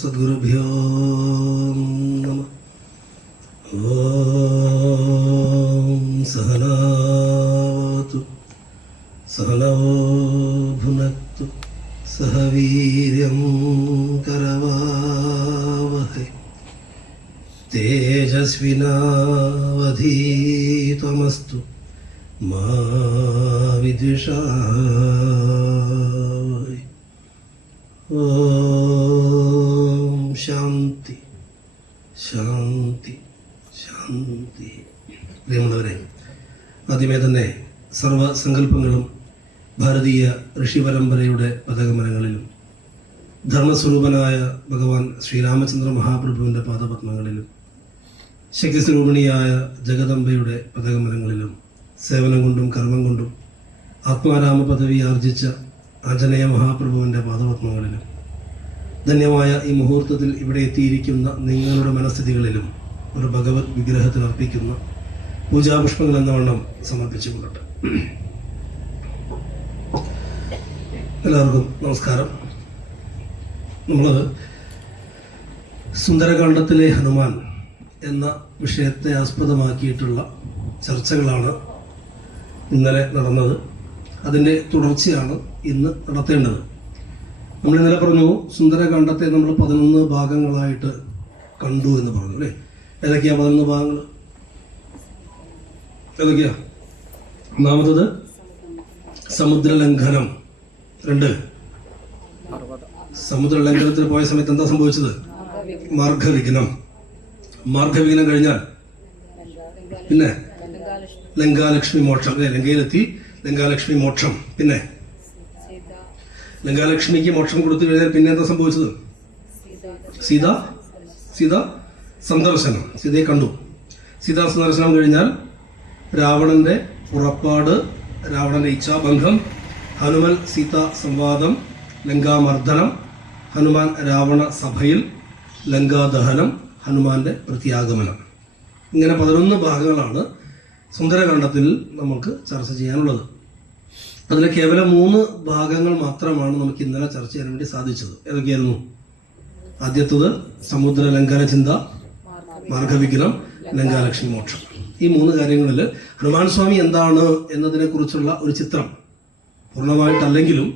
സദ്ഗുരുഭ്യോ നമഃ. ഓം സഹനാവതു സഹനോ ഭുനക്തു സഹ വീര്യം കരവാവഹൈ തേജസ്വിനാവധീതമസ്തു മാ വിദ്വിഷാവഹൈ. ഓം ശാന്തി ശാന്തി ശാന്തി. പ്രിയമുള്ളവരെ, ആദ്യമേ തന്നെ സർവസങ്കല്പങ്ങളും ഭാരതീയ ഋഷിപരമ്പരയുടെ പദകമലങ്ങളിലും ധർമ്മസ്വരൂപനായ ഭഗവാൻ ശ്രീരാമചന്ദ്ര മഹാപ്രഭുവിൻ്റെ പാദപത്മങ്ങളിലും ശക്തിസ്വരൂപിണിയായ ജഗദംബയുടെ പദകമലങ്ങളിലും സേവനം കൊണ്ടും കർമ്മം കൊണ്ടും ആത്മാരാമ പദവി ആർജിച്ച ആഞ്ജനേയ മഹാപ്രഭുവിൻ്റെ പാദപത്മങ്ങളിലും ധന്യമായ ഈ മുഹൂർത്തത്തിൽ ഇവിടെ എത്തിയിരിക്കുന്ന നിങ്ങളുടെ മനസ്ഥിതികളിലും ഒരു ഭഗവത് വിഗ്രഹത്തിൽ അർപ്പിക്കുന്ന പൂജാപുഷ്പങ്ങൾ എന്ന വണ്ണം സമർപ്പിച്ചുകൊള്ളട്ടെ. എല്ലാവർക്കും നമസ്കാരം. നമ്മൾ സുന്ദരകാണ്ഡത്തിലെ ഹനുമാൻ എന്ന വിഷയത്തെ ആസ്പദമാക്കിയിട്ടുള്ള ചർച്ചകളാണ് ഇന്നലെ നടന്നത്. അതിൻ്റെ തുടർച്ചയാണ് ഇന്ന് നടത്തേണ്ടത്. നമ്മൾ ഇന്നലെ പറഞ്ഞു, സുന്ദരകാണ്ഡത്തെ നമ്മൾ 11 ഭാഗങ്ങളായിട്ട് കണ്ടു എന്ന് പറഞ്ഞു, അല്ലേ? ഏതൊക്കെയാ 11 ഭാഗങ്ങൾ? ഏതൊക്കെയാ? ഒന്നാമത്തത് സമുദ്രലംഘനം. 2, സമുദ്രലംഘനത്തിൽ പോയ സമയത്ത് എന്താ സംഭവിച്ചത്? മാർഗവിഘ്നം. മാർഗവിഘ്നം കഴിഞ്ഞാൽ പിന്നെ ലങ്കാലക്ഷ്മി മോക്ഷം. ലങ്കയിലെത്തി, ലങ്കാലക്ഷ്മി മോക്ഷം. പിന്നെ ലങ്കാലക്ഷ്മിക്ക് മോക്ഷം കൊടുത്തു കഴിഞ്ഞാൽ പിന്നെ എന്താ സംഭവിച്ചത്? സീത സന്ദർശനം. സീതയെ കണ്ടു. സീതാ സന്ദർശനം കഴിഞ്ഞാൽ രാവണന്റെ പുറപ്പാട്, രാവണന്റെ ഇച്ഛാഭംഗം, ഹനുമൽ സീത സംവാദം, ലങ്കാമർദ്ദനം, ഹനുമാൻ രാവണ സഭയിൽ, ലങ്കാദഹനം, ഹനുമാന്റെ പ്രത്യാഗമനം. ഇങ്ങനെ 11 ഭാഗങ്ങളാണ് സുന്ദരകാണ്ഡത്തിൽ നമുക്ക് ചർച്ച ചെയ്യാനുള്ളത്. അതിൽ കേവലം 3 ഭാഗങ്ങൾ മാത്രമാണ് നമുക്ക് ഇന്നലെ ചർച്ച ചെയ്യാൻ വേണ്ടി സാധിച്ചത്. ഏതൊക്കെയായിരുന്നു? ആദ്യത്തത് സമുദ്രലംഘന ചിന്ത, മാർഗവിഘ്നം, ലങ്കാലക്ഷ്മി മോക്ഷം. ഈ 3 കാര്യങ്ങളിൽ ഹനുമാൻ സ്വാമി എന്താണ് എന്നതിനെ കുറിച്ചുള്ള ഒരു ചിത്രം പൂർണ്ണമായിട്ടല്ലെങ്കിലും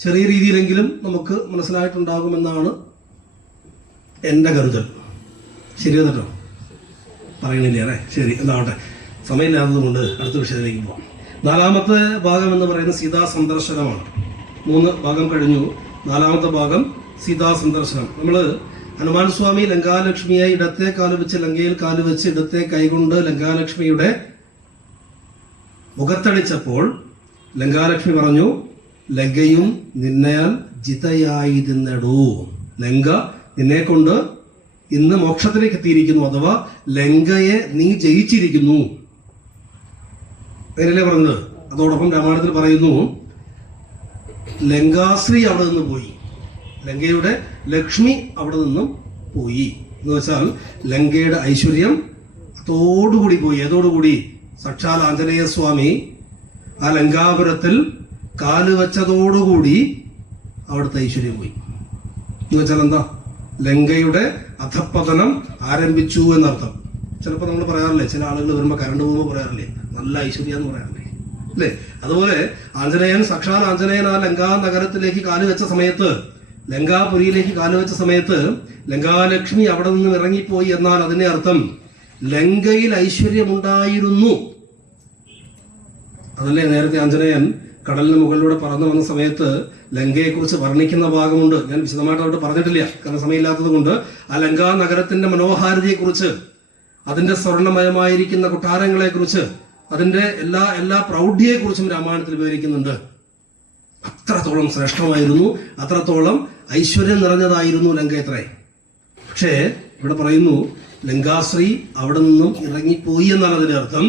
ചെറിയ രീതിയിലെങ്കിലും നമുക്ക് മനസ്സിലായിട്ടുണ്ടാകുമെന്നാണ് എൻ്റെ കരുതൽ. ശരിയോ തെറ്റോ? പറയണില്ല അല്ലേ? ശരി, എന്താവട്ടെ. സമയമില്ലാത്തത് കൊണ്ട് അടുത്ത വിഷയത്തിലേക്ക് പോകാം. 4ാമത്തെ ഭാഗം എന്ന് പറയുന്നത് സീതാ സന്ദർശനമാണ്. 3 ഭാഗം കഴിഞ്ഞു. 4ാമത്തെ ഭാഗം സീതാ സന്ദർശനം. നമ്മൾ ഹനുമാൻ സ്വാമി ലങ്കാലക്ഷ്മിയെ ഇടത്തെ കാലുവെച്ച് ലങ്കയിൽ കാലുവെച്ച് ഇടത്തെ കൈകൊണ്ട് ലങ്കാലക്ഷ്മിയുടെ മുഖത്തടിച്ചപ്പോൾ ലങ്കാലക്ഷ്മി പറഞ്ഞു, ലങ്കയും നിന്നയാൽ ജിതയായിരുന്നെടൂ. ലങ്ക നിന്നെ കൊണ്ട് ഇന്ന് മോക്ഷത്തിലേക്ക് എത്തിയിരിക്കുന്നു, അഥവാ ലങ്കയെ നീ ജയിച്ചിരിക്കുന്നു. അങ്ങനെയല്ലേ പറഞ്ഞത്? അതോടൊപ്പം രാമായണത്തിൽ പറയുന്നു, ലങ്കാശ്രീ അവിടെ നിന്ന് പോയി, ലങ്കയുടെ ലക്ഷ്മി അവിടെ നിന്നും പോയി എന്ന് വെച്ചാൽ ലങ്കയുടെ ഐശ്വര്യം അതോടുകൂടി പോയി. ഏതോടുകൂടി? സാക്ഷാൽ ആഞ്ജനേയ സ്വാമി ആ ലങ്കാപുരത്തിൽ കാലുവച്ചതോടുകൂടി അവിടുത്തെ ഐശ്വര്യം പോയി എന്ന് വെച്ചാൽ എന്താ? ലങ്കയുടെ അധപ്പതനം ആരംഭിച്ചു എന്നർത്ഥം. ചിലപ്പോൾ നമ്മൾ പറയാറില്ലേ, ചില ആളുകൾ വരുമ്പോൾ കരണ്ട് പോകുമ്പോൾ പറയാറില്ലേ, നല്ല ഐശ്വര്യ എന്ന് പറയാറില്ലേ, അല്ലേ? അതുപോലെ ആഞ്ജനേയൻ, സാക്ഷാൽ ആഞ്ജനേയൻ ആ ലങ്കാ നഗരത്തിലേക്ക് കാലുവെച്ച സമയത്ത്, ലങ്കാപുരിയിലേക്ക് കാലുവെച്ച സമയത്ത് ലങ്കാലക്ഷ്മി അവിടെ നിന്നും ഇറങ്ങിപ്പോയി. എന്നാൽ അതിന്റെ അർത്ഥം ലങ്കയിൽ ഐശ്വര്യമുണ്ടായിരുന്നു. അതല്ലേ നേരത്തെ ആഞ്ജനേയൻ കടലിന് മുകളിലൂടെ പറന്നു വന്ന സമയത്ത് ലങ്കയെക്കുറിച്ച് വർണ്ണിക്കുന്ന ഭാഗമുണ്ട്. ഞാൻ വിശദമായിട്ട് അവിടെ പറഞ്ഞിട്ടില്ല, കാരണം സമയമില്ലാത്തത് കൊണ്ട്. ആ ലങ്കാ നഗരത്തിന്റെ മനോഹാരിതയെക്കുറിച്ച്, അതിന്റെ സ്വർണ്ണമയമായിരിക്കുന്ന കൊട്ടാരങ്ങളെക്കുറിച്ച്, അതിന്റെ എല്ലാ പ്രൗഢിയെക്കുറിച്ചും രാമായണത്തിൽ വിവരിക്കുന്നുണ്ട്. അത്രത്തോളം ശ്രേഷ്ഠമായിരുന്നു, അത്രത്തോളം ഐശ്വര്യം നിറഞ്ഞതായിരുന്നു ലങ്കയത്രേ. പക്ഷേ ഇവിടെ പറയുന്നു ലങ്കാശ്രീ അവിടെ നിന്നും ഇറങ്ങിപ്പോയി എന്നാണ് അതിന്റെ അർത്ഥം.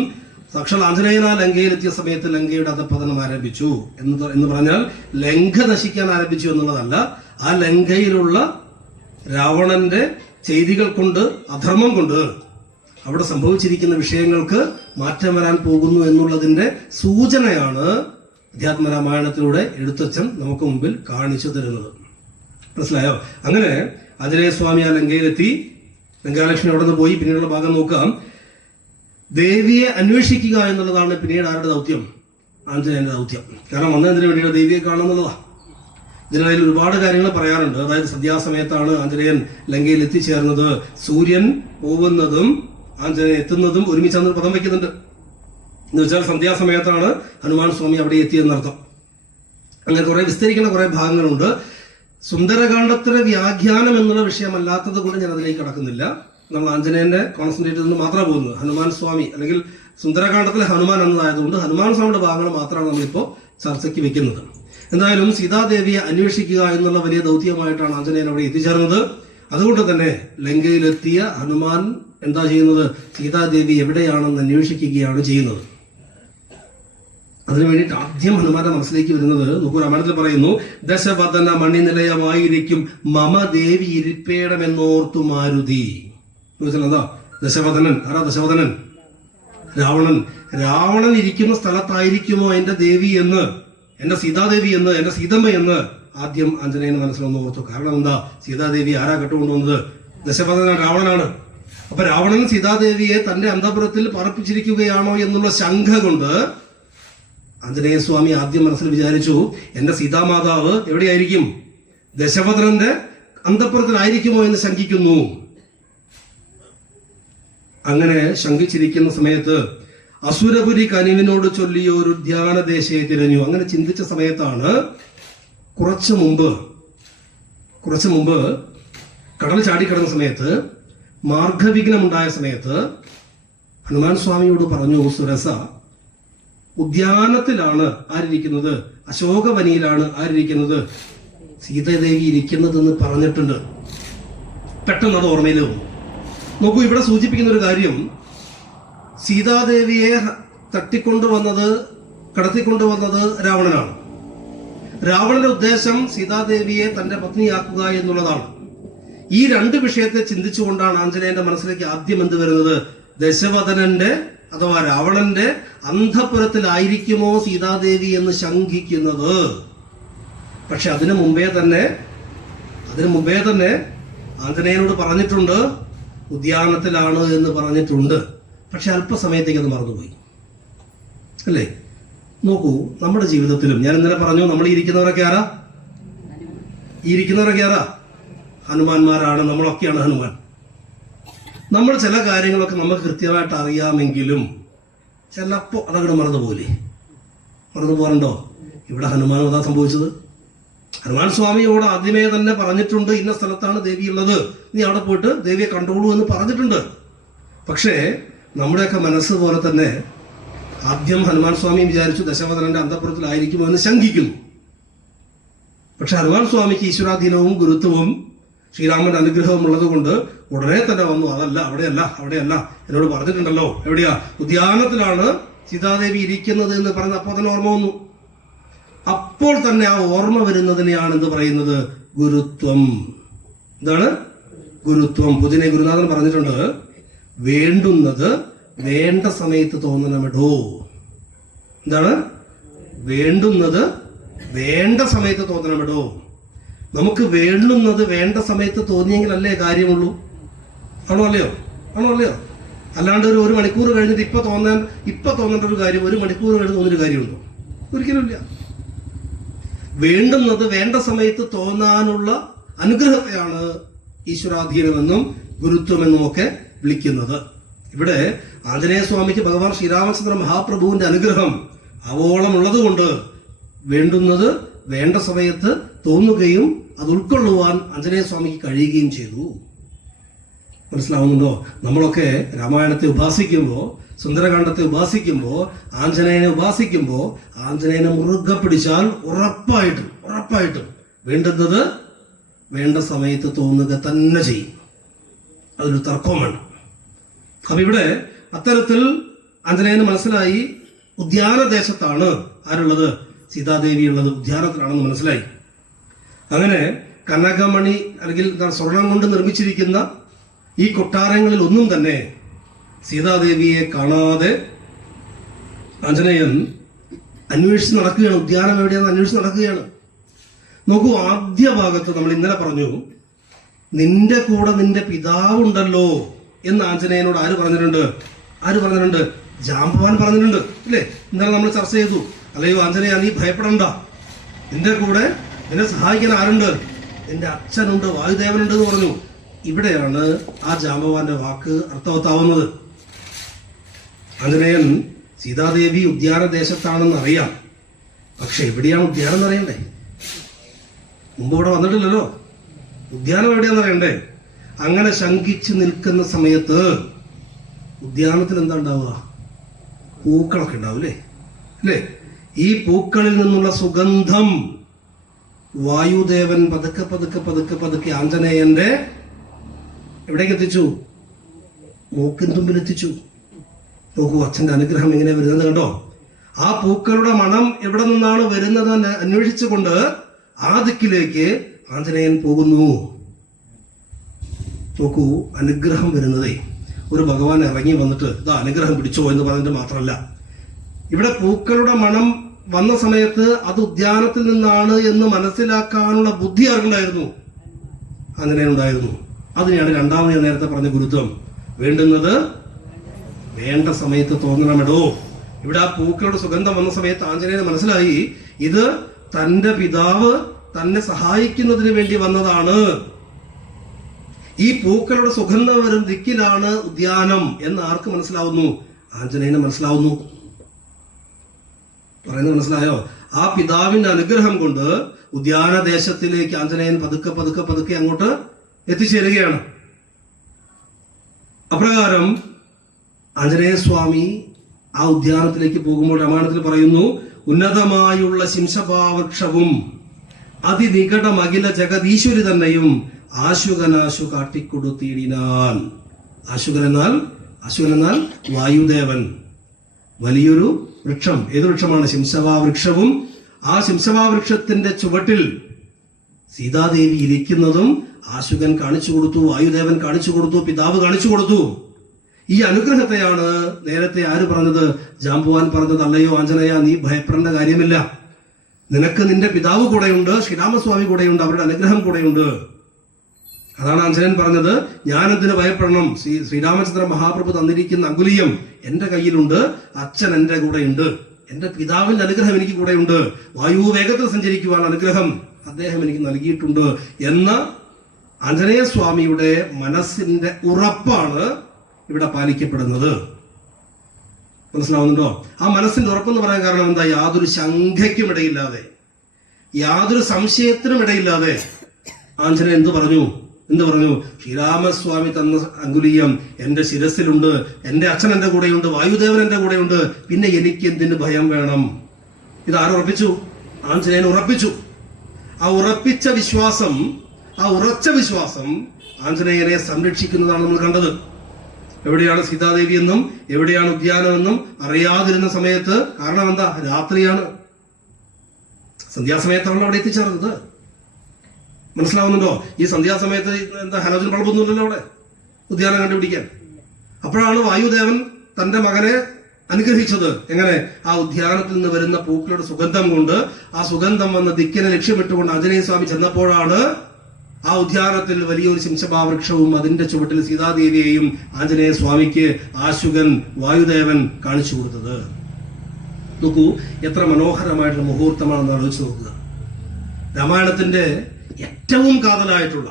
സാക്ഷാൽ ആഞ്ജനേയൻ ലങ്കയിലെത്തിയ സമയത്ത് ലങ്കയുടെ അധപ്പതനം ആരംഭിച്ചു എന്ന് പറഞ്ഞാൽ ലങ്ക നശിക്കാൻ ആരംഭിച്ചു എന്നുള്ളതല്ല. ആ ലങ്കയിലുള്ള രാവണന്റെ ചെയ്തികൾ കൊണ്ട്, അധർമ്മം കൊണ്ട് അവിടെ സംഭവിച്ചിരിക്കുന്ന വിഷയങ്ങൾക്ക് മാറ്റം വരാൻ പോകുന്നു എന്നുള്ളതിന്റെ സൂചനയാണ് അധ്യാത്മരാമായണത്തിലൂടെ എഴുത്തച്ഛൻ നമുക്ക് മുമ്പിൽ കാണിച്ചു തരുന്നത്. മനസ്സിലായോ? അങ്ങനെ ആഞ്ജനേയ സ്വാമി ആ ലങ്കയിലെത്തി. ലങ്കാലക്ഷ്മി അവിടെ നിന്ന് പോയി. പിന്നീടുള്ള ഭാഗം നോക്കാം. ദേവിയെ അന്വേഷിക്കുക എന്നുള്ളതാണ് പിന്നീട് ആരുടെ ദൗത്യം? ആഞ്ജനേയന്റെ ദൗത്യം. കാരണം വന്നതിന് വേണ്ടിയിട്ട് ദേവിയെ കാണുന്നുള്ളതാണ്. ഇതിനിടയിൽ ഒരുപാട് കാര്യങ്ങൾ പറയാറുണ്ട്. അതായത് സന്ധ്യാസമയത്താണ് ആഞ്ജനേയൻ ലങ്കയിൽ എത്തിച്ചേർന്നത്. സൂര്യൻ പോകുന്നതും ആഞ്ജനേയൻ എത്തുന്നതും ഒരുമിച്ചാണ് പദം വയ്ക്കുന്നുണ്ട്. എന്ന് വെച്ചാൽ സന്ധ്യാസമയത്താണ് ഹനുമാൻ സ്വാമി അവിടെ എത്തിയെന്നർത്ഥം. അങ്ങനെ കുറെ വിസ്തരിക്കുന്ന കുറെ ഭാഗങ്ങളുണ്ട്. സുന്ദരകാന്ഡത്തിലെ വ്യാഖ്യാനം എന്നുള്ള വിഷയമല്ലാത്തത് കൊണ്ട് ഞാൻ അതിലേക്ക് കടക്കുന്നില്ല. നമ്മൾ ആഞ്ജനേയന്റെ കോൺസെൻട്രേറ്റ് ചെയ്ത് മാത്രമാണ് പോകുന്നത്. ഹനുമാൻ സ്വാമി അല്ലെങ്കിൽ സുന്ദരകാന്ഡത്തിലെ ഹനുമാൻ എന്നതായതുകൊണ്ട് ഹനുമാൻ സ്വാമിയുടെ ഭാഗങ്ങൾ മാത്രമാണ് നമ്മളിപ്പോൾ ചർച്ചയ്ക്ക് വെക്കുന്നത്. എന്തായാലും സീതാദേവിയെ അന്വേഷിക്കുക എന്നുള്ള വലിയ ദൗത്യമായിട്ടാണ് ആഞ്ജനേയൻ അവിടെ എത്തിച്ചേർന്നത്. അതുകൊണ്ട് തന്നെ ലങ്കയിലെത്തിയ ഹനുമാൻ എന്താ ചെയ്യുന്നത്? സീതാദേവി എവിടെയാണെന്ന് അന്വേഷിക്കുകയാണ് ചെയ്യുന്നത്. അതിനു വേണ്ടിയിട്ട് ആദ്യം ഹനുമാന്റെ മനസ്സിലേക്ക് വരുന്നത് നോക്കൂ, രാമായണത്തിൽ പറയുന്നു, ദശവദന മണിനിലയമായിരിക്കും മമ ദേവി ഇരിപ്പേടമെന്നോർത്തു മാരുതി. എന്താ ദശവദനൻ? ആരാ ദശവദനൻ? രാവണൻ. രാവണൻ ഇരിക്കുന്ന സ്ഥലത്തായിരിക്കുമോ എന്റെ ദേവി എന്ന്, എന്റെ സീതാദേവി എന്ന്, എന്റെ സീതമ്മ എന്ന് ആദ്യം ആഞ്ജനേയന് മനസ്സിലൊന്ന് ഓർത്തു. കാരണം എന്താ? സീതാദേവി ആരാ കെട്ടുകൊണ്ടുവന്നത്? ദശവദനൻ, രാവണനാണ്. അപ്പൊ രാവണൻ സീതാദേവിയെ തന്റെ അന്തഃപുരത്തിൽ പറപ്പിച്ചിരിക്കുകയാണോ എന്നുള്ള ശങ്ക കൊണ്ട് ആഞ്ജനേയ സ്വാമി ആദ്യം മനസ്സിൽ വിചാരിച്ചു, എന്റെ സീതാമാതാവ് എവിടെയായിരിക്കും? ദശവദനന്റെ അന്തഃപുരത്തിലായിരിക്കുമോ എന്ന് ശങ്കിക്കുന്നു. അങ്ങനെ ശങ്കിച്ചിരിക്കുന്ന സമയത്ത് അസുരപുരി കനിവിനോട് ചൊല്ലിയ ഒരു ധ്യാനദേശയെ തിരഞ്ഞു. അങ്ങനെ ചിന്തിച്ച സമയത്താണ് കുറച്ചു മുമ്പ് കടൽ ചാടിക്കിടന്ന സമയത്ത്, മാർഗവിഘ്നം ഉണ്ടായ സമയത്ത് ഹനുമാൻ സ്വാമിയോട് പറഞ്ഞു, സുരസ, ഉദ്യാനത്തിലാണ് ആരിയ്ക്കുന്നത്? അശോകവനിയിലാണ് ആരിയ്ക്കുന്നത്? സീതാദേവി ഇരിക്കുന്നതെന്ന് പറഞ്ഞിട്ടുണ്ട്. പെട്ടെന്ന് അത് ഓർമ്മയിൽ വന്നു. നോക്കൂ, ഇവിടെ സൂചിപ്പിക്കുന്ന ഒരു കാര്യം, സീതാദേവിയെ കടത്തിക്കൊണ്ടുവന്നത് രാവണനാണ്. രാവണന്റെ ഉദ്ദേശം സീതാദേവിയെ തന്റെ പത്നിയാക്കുക എന്നുള്ളതാണ്. ഈ രണ്ട് വിഷയത്തെ ചിന്തിച്ചുകൊണ്ടാണ് ആഞ്ജനേയന്റെ മനസ്സിലേക്ക് ആദ്യം എന്ത് വരുന്നത്? ദശവദനന്റെ അഥവാ രാവണന്റെ അന്തഃപുരത്തിലായിരിക്കുമോ സീതാദേവി എന്ന് ശങ്കിക്കുന്നത്. പക്ഷെ അതിനു മുമ്പേ തന്നെ ആഞ്ജനേയനോട് പറഞ്ഞിട്ടുണ്ട്, ഉദ്യാനത്തിലാണ് എന്ന് പറഞ്ഞിട്ടുണ്ട്. പക്ഷെ അല്പസമയത്തേക്ക് അത് മറന്നുപോയി, അല്ലേ? നോക്കൂ, നമ്മുടെ ജീവിതത്തിലും ഞാൻ ഇന്നലെ പറഞ്ഞു, നമ്മൾ ഇരിക്കുന്നവരൊക്കെ ആരാ? ഹനുമാന്മാരാണ്. നമ്മളൊക്കെയാണ് ഹനുമാൻ. നമ്മൾ ചില കാര്യങ്ങളൊക്കെ നമുക്ക് കൃത്യമായിട്ട് അറിയാമെങ്കിലും ചിലപ്പോൾ അതങ്ങോട്ട് മറന്നു പോകാറുണ്ടോ? ഇവിടെ ഹനുമാൻ അതാ സംഭവിച്ചത്. ഹനുമാൻ സ്വാമിയോട് ആദ്യമേ തന്നെ പറഞ്ഞിട്ടുണ്ട്, ഇന്ന സ്ഥലത്താണ് ദേവി ഉള്ളത്, നീ അവിടെ പോയിട്ട് ദേവിയെ കണ്ടോളൂ എന്ന് പറഞ്ഞിട്ടുണ്ട്. പക്ഷേ നമ്മുടെയൊക്കെ മനസ്സ് പോലെ തന്നെ ആദ്യം ഹനുമാൻ സ്വാമി വിചാരിച്ചു ദശവദനന്റെ അന്തഃപുരത്തിലായിരിക്കുമോ എന്ന് ശങ്കിക്കുന്നു. പക്ഷെ ഹനുമാൻ സ്വാമിക്ക് ഈശ്വരാധീനവും ഗുരുത്വവും ശ്രീരാമന്റെ അനുഗ്രഹവും ഉള്ളത് കൊണ്ട് ഉടനെ തന്നെ വന്നു, അതല്ല, അവിടെയല്ല, എന്നോട് പറഞ്ഞിട്ടുണ്ടല്ലോ, എവിടെയാ? ഉദ്യാനത്തിലാണ് സീതാദേവി ഇരിക്കുന്നത് എന്ന് പറഞ്ഞ അപ്പോൾ തന്നെ ഓർമ്മ വന്നു. അപ്പോൾ തന്നെ ആ ഓർമ്മ വരുന്നതിനെയാണ് എന്ത് പറയുന്നത്? ഗുരുത്വം. എന്താണ് ഗുരുത്വം? പുതിനെ ഗുരുനാഥൻ പറഞ്ഞിട്ടുണ്ട്, വേണ്ടുന്നത് വേണ്ട സമയത്ത് തോന്നണമെടോ. എന്താണ് വേണ്ടുന്നത്? വേണ്ട സമയത്ത് തോന്നണമെടോ. നമുക്ക് വേണ്ടുന്നത് വേണ്ട സമയത്ത് തോന്നിയെങ്കിൽ അല്ലേ കാര്യമുള്ളൂ? ആണോ അല്ലയോ? അല്ലാണ്ട് ഒരു മണിക്കൂർ കഴിഞ്ഞിട്ട് ഇപ്പൊ തോന്നേണ്ട ഒരു കാര്യം 1 മണിക്കൂർ കഴിഞ്ഞ് തോന്നിയൊരു കാര്യമുണ്ടോ? ഒരിക്കലുമില്ല. വേണ്ടുന്നത് വേണ്ട സമയത്ത് തോന്നാനുള്ള അനുഗ്രഹത്തെയാണ് ഈശ്വരാധീനമെന്നും ഗുരുത്വമെന്നും ഒക്കെ വിളിക്കുന്നത്. ഇവിടെ ആഞ്ജനേയ സ്വാമിക്ക് ഭഗവാൻ ശ്രീരാമചന്ദ്ര മഹാപ്രഭുവിന്റെ അനുഗ്രഹം അവോളം ഉള്ളത് കൊണ്ട് വേണ്ടുന്നത് വേണ്ട സമയത്ത് തോന്നുകയും അത് ഉൾക്കൊള്ളുവാൻ ആഞ്ജനേയ സ്വാമിക്ക് കഴിയുകയും ചെയ്തു. മനസ്സിലാവുന്നുണ്ടോ? നമ്മളൊക്കെ രാമായണത്തെ ഉപാസിക്കുമ്പോൾ, സുന്ദരകാന്ഡത്തെ ഉപാസിക്കുമ്പോൾ, ആഞ്ജനേയനെ ഉപാസിക്കുമ്പോൾ, ആഞ്ജനേയനെ മുറുകെ പിടിച്ചാൽ ഉറപ്പായിട്ടും വേണ്ടുന്നത് വേണ്ട സമയത്ത് തോന്നുക തന്നെ ചെയ്യും. അതൊരു തർക്കമാണ്. അപ്പൊ ഇവിടെ അത്തരത്തിൽ ആഞ്ജനേയന് മനസ്സിലായി, ഉദ്യാനദേശത്താണ് ആരുള്ളത്? സീതാദേവി ഉള്ളത് ഉദ്യാനത്തിലാണെന്ന് മനസ്സിലായി. അങ്ങനെ കനകമണി അല്ലെങ്കിൽ സ്വർണം കൊണ്ട് നിർമ്മിച്ചിരിക്കുന്ന ഈ കൊട്ടാരങ്ങളിൽ ഒന്നും തന്നെ സീതാദേവിയെ കാണാതെ ആഞ്ജനേയൻ അന്വേഷിച്ച് നടക്കുകയാണ്. ഉദ്യാനം എവിടെയാണെന്ന് അന്വേഷിച്ച് നടക്കുകയാണ്. നോക്കൂ, ആദ്യ ഭാഗത്ത് നമ്മൾ ഇന്നലെ പറഞ്ഞു, നിന്റെ കൂടെ നിന്റെ പിതാവുണ്ടല്ലോ എന്ന് ആഞ്ജനേയനോട് ആര് പറഞ്ഞിട്ടുണ്ട്? ജാമ്പവാൻ പറഞ്ഞിട്ടുണ്ട്, ഇല്ലേ? ഇന്നലെ നമ്മൾ ചർച്ച ചെയ്തു. അല്ലയോ ആഞ്ജനേയ, നീ ഭയപ്പെടണ്ട, നിന്റെ കൂടെ നിന്നെ സഹായിക്കാൻ ആരുണ്ട്? നിന്റെ അച്ഛനുണ്ട്, വായുദേവനുണ്ട് എന്ന് പറഞ്ഞു. ഇവിടെയാണ് ആ ജാമ്പവാന്റെ വാക്ക് അർത്ഥവത്താവുന്നത്. ആഞ്ജനേയൻ സീതാദേവി ഉദ്യാനദേശത്താണെന്ന് അറിയാം, പക്ഷെ എവിടെയാണ് ഉദ്യാനം എന്നറിയണ്ടേ? മുമ്പ് ഇവിടെ വന്നിട്ടില്ലല്ലോ, ഉദ്യാനം എവിടെയാന്ന് അറിയണ്ടേ? അങ്ങനെ ശങ്കിച്ച് നിൽക്കുന്ന സമയത്ത് ഉദ്യാനത്തിൽ എന്താ ഉണ്ടാവുക? പൂക്കളൊക്കെ ഉണ്ടാവും, അല്ലേ? ഈ പൂക്കളിൽ നിന്നുള്ള സുഗന്ധം വായുദേവൻ പതുക്കെ പതുക്കെ പതുക്കെ പതുക്കെ ആഞ്ജനേയന്റെ എവിടേക്ക് എത്തിച്ചു? മൂക്കിൻ തുമ്പിലെത്തിച്ചു. നോക്കൂ, അച്ഛന്റെ അനുഗ്രഹം എങ്ങനെ വരുന്നത് കണ്ടോ? ആ പൂക്കളുടെ മണം എവിടെ നിന്നാണ് വരുന്നതെന്ന് അന്വേഷിച്ചുകൊണ്ട് ആ ദിക്കിലേക്ക് ആഞ്ജനേയൻ പോകുന്നു. നോക്കൂ, അനുഗ്രഹം വരുന്നതേ ഒരു ഭഗവാൻ ഇറങ്ങി വന്നിട്ട് ഇതാ അനുഗ്രഹം പിടിച്ചോ എന്ന് പറഞ്ഞിട്ട് മാത്രമല്ല. ഇവിടെ പൂക്കളുടെ മണം വന്ന സമയത്ത് അത് ഉദ്യാനത്തിൽ നിന്നാണ് എന്ന് മനസ്സിലാക്കാനുള്ള ബുദ്ധി ആർക്കുണ്ടായിരുന്നു? ആഞ്ജനേയനുണ്ടായിരുന്നു. അതിനെയാണ് രണ്ടാമത് ഞാൻ നേരത്തെ പറഞ്ഞ ഗുരുത്വം. വേണ്ടുന്നത് വേണ്ട സമയത്ത് തോന്നണമെടോ. ഇവിടെ ആ പൂക്കളുടെ സുഗന്ധം വന്ന സമയത്ത് ആഞ്ജനേയന് മനസ്സിലായി, ഇത് തന്റെ പിതാവ് തന്നെ സഹായിക്കുന്നതിന് വേണ്ടി വന്നതാണ്. ഈ പൂക്കളുടെ സുഗന്ധം വരും ദിക്കിലാണ് ഉദ്യാനം എന്ന് ആർക്ക് മനസ്സിലാവുന്നു? ആഞ്ജനേയന് മനസ്സിലാവുന്നു. പറയുന്നത് മനസ്സിലായോ? ആ പിതാവിന്റെ അനുഗ്രഹം കൊണ്ട് ഉദ്യാനദേശത്തിലേക്ക് ആഞ്ജനേയൻ പതുക്കെ പതുക്കെ പതുക്കെ അങ്ങോട്ട് എത്തിച്ചേരുകയാണ്. അപ്രകാരം ആഞ്ജനേയ സ്വാമി ആ ഉദ്യാനത്തിലേക്ക് പോകുമ്പോൾ രാമായണത്തിൽ പറയുന്നു, ഉന്നതമായുള്ള ശിംശപാവൃക്ഷവും അതിനികടമഖില ജഗദീശ്വരി തന്നെയും ആശുകനാശു കാട്ടിക്കൊടുത്തിടിനാൻ. ആശുകനെന്നാൽ വായുദേവൻ. വലിയൊരു വൃക്ഷം. ഏത് വൃക്ഷമാണ്? ശിംശപാവൃക്ഷവും. ആ ശിംശപാവൃക്ഷത്തിന്റെ ചുവട്ടിൽ സീതാദേവി ഇരിക്കുന്നതും ആശുകൻ കാണിച്ചു കൊടുത്തു, വായുദേവൻ കാണിച്ചു കൊടുത്തു, പിതാവ് കാണിച്ചു കൊടുത്തു. ഈ അനുഗ്രഹത്തെയാണ് നേരത്തെ ആര് പറഞ്ഞത്? ജാമ്പവാൻ പറഞ്ഞത്. അല്ലയോ ആഞ്ജനേയ, നീ ഭയപ്പെടേണ്ട കാര്യമില്ല, നിനക്ക് നിന്റെ പിതാവ് കൂടെയുണ്ട്, ശ്രീരാമസ്വാമി കൂടെയുണ്ട്, അവരുടെ അനുഗ്രഹം കൂടെയുണ്ട്. അതാണ് ആഞ്ജനേയൻ പറഞ്ഞത്, ഞാനെന്തിന് ഭയപ്പെടണം? ശ്രീരാമചന്ദ്ര മഹാപ്രഭു തന്നിരിക്കുന്ന അങ്കുലീയം എന്റെ കയ്യിലുണ്ട്, അച്ഛൻ എന്റെ കൂടെയുണ്ട്, എന്റെ പിതാവിന്റെ അനുഗ്രഹം എനിക്ക് കൂടെയുണ്ട്, വായു വേഗത്തിൽ സഞ്ചരിക്കുവാൻ അനുഗ്രഹം അദ്ദേഹം എനിക്ക് നൽകിയിട്ടുണ്ട് എന്ന ആഞ്ജനേയ സ്വാമിയുടെ മനസ്സിന്റെ ഉറപ്പാണ് ഇവിടെ പാലിക്കപ്പെടുന്നത്. മനസ്സിലാവുന്നുണ്ടോ? ആ മനസ്സിന്റെ ഉറപ്പെന്ന് പറയാൻ കാരണം എന്താ? യാതൊരു ശങ്കയ്ക്കും ഇടയില്ലാതെ, യാതൊരു സംശയത്തിനും ഇടയില്ലാതെ ആഞ്ജനേയൻ എന്ത് പറഞ്ഞു? ശ്രീരാമസ്വാമി തന്ന അങ്കുലീയം എന്റെ ശിരസിലുണ്ട്, എന്റെ അച്ഛൻ എന്റെ കൂടെയുണ്ട്, വായുദേവൻ എന്റെ കൂടെയുണ്ട്, പിന്നെ എനിക്ക് എന്തിന് ഭയം വേണം? ഇത് ആരുറപ്പിച്ചു? ആഞ്ജനേയൻ ഉറപ്പിച്ചു. ആ ഉറപ്പിച്ച വിശ്വാസം, ആ ഉറച്ച വിശ്വാസം ആഞ്ജനേയനെ സംരക്ഷിക്കുന്നതാണ് നമ്മൾ കണ്ടത്. എവിടെയാണ് സീതാദേവി എന്നും എവിടെയാണ് ഉദ്യാനമെന്നും അറിയാതിരുന്ന സമയത്ത്, കാരണം എന്താ? രാത്രിയാണ്, സന്ധ്യാസമയത്താണല്ലോ അവിടെ എത്തിച്ചേർന്നത്. മനസ്സിലാവുന്നുണ്ടോ? ഈ സന്ധ്യാസമയത്ത് എന്താ ഹലോജൻ ബൾബൊന്നുമില്ലല്ലോ അവിടെ ഉദ്യാനം കണ്ടുപിടിക്കാൻ. അപ്പോഴാണ് വായുദേവൻ തന്റെ മകനെ അനുഗ്രഹിച്ചത്. എങ്ങനെ? ആ ഉദ്യാനത്തിൽ നിന്ന് വരുന്ന പൂക്കളുടെ സുഗന്ധം കൊണ്ട്, ആ സുഗന്ധം വന്ന ദിക്കിനെ ലക്ഷ്യമിട്ടുകൊണ്ട് ആഞ്ജനേയ സ്വാമി ചെന്നപ്പോഴാണ് ആ ഉദ്യാനത്തിൽ വലിയൊരു ശിംശപാവൃക്ഷവും അതിന്റെ ചുവട്ടിൽ സീതാദേവിയെയും ആഞ്ജനേയ സ്വാമിക്ക് ആശുകൻ വായുദേവൻ കാണിച്ചു കൊടുത്തത്. നോക്കൂ, എത്ര മനോഹരമായിട്ടുള്ള മുഹൂർത്തമാണെന്ന് ആലോചിച്ച് നോക്കുക. രാമായണത്തിന്റെ ഏറ്റവും കാതലായിട്ടുള്ള,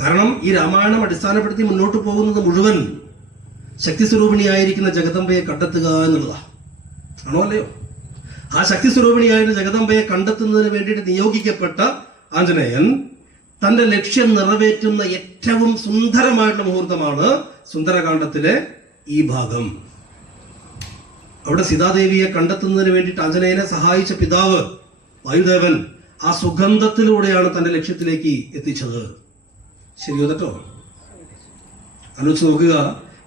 കാരണം ഈ രാമായണം അടിസ്ഥാനപ്പെടുത്തി മുന്നോട്ട് പോകുന്നത് മുഴുവൻ ശക്തി സ്വരൂപിണിയായിരിക്കുന്ന ജഗദംബയെ കണ്ടെത്തുക എന്നുള്ളതാണ്. ആണോ അല്ലയോ? ആ ശക്തി സ്വരൂപിണിയായിട്ട് ജഗദംബയെ കണ്ടെത്തുന്നതിന് വേണ്ടിയിട്ട് നിയോഗിക്കപ്പെട്ട ആഞ്ജനേയൻ തന്റെ ലക്ഷ്യം നിറവേറ്റുന്ന ഏറ്റവും സുന്ദരമായിട്ടുള്ള മുഹൂർത്തമാണ് സുന്ദരകാന്ഡത്തിലെ ഈ ഭാഗം. അവിടെ സീതാദേവിയെ കണ്ടെത്തുന്നതിന് വേണ്ടിയിട്ട് ആഞ്ജനേയനെ സഹായിച്ച പിതാവ് വായുദേവൻ ആ സുഗന്ധത്തിലൂടെയാണ് തന്റെ ലക്ഷ്യത്തിലേക്ക് എത്തിച്ചത്. ശരിയോ തെറ്റോ? ആലോചിച്ച് നോക്കുക.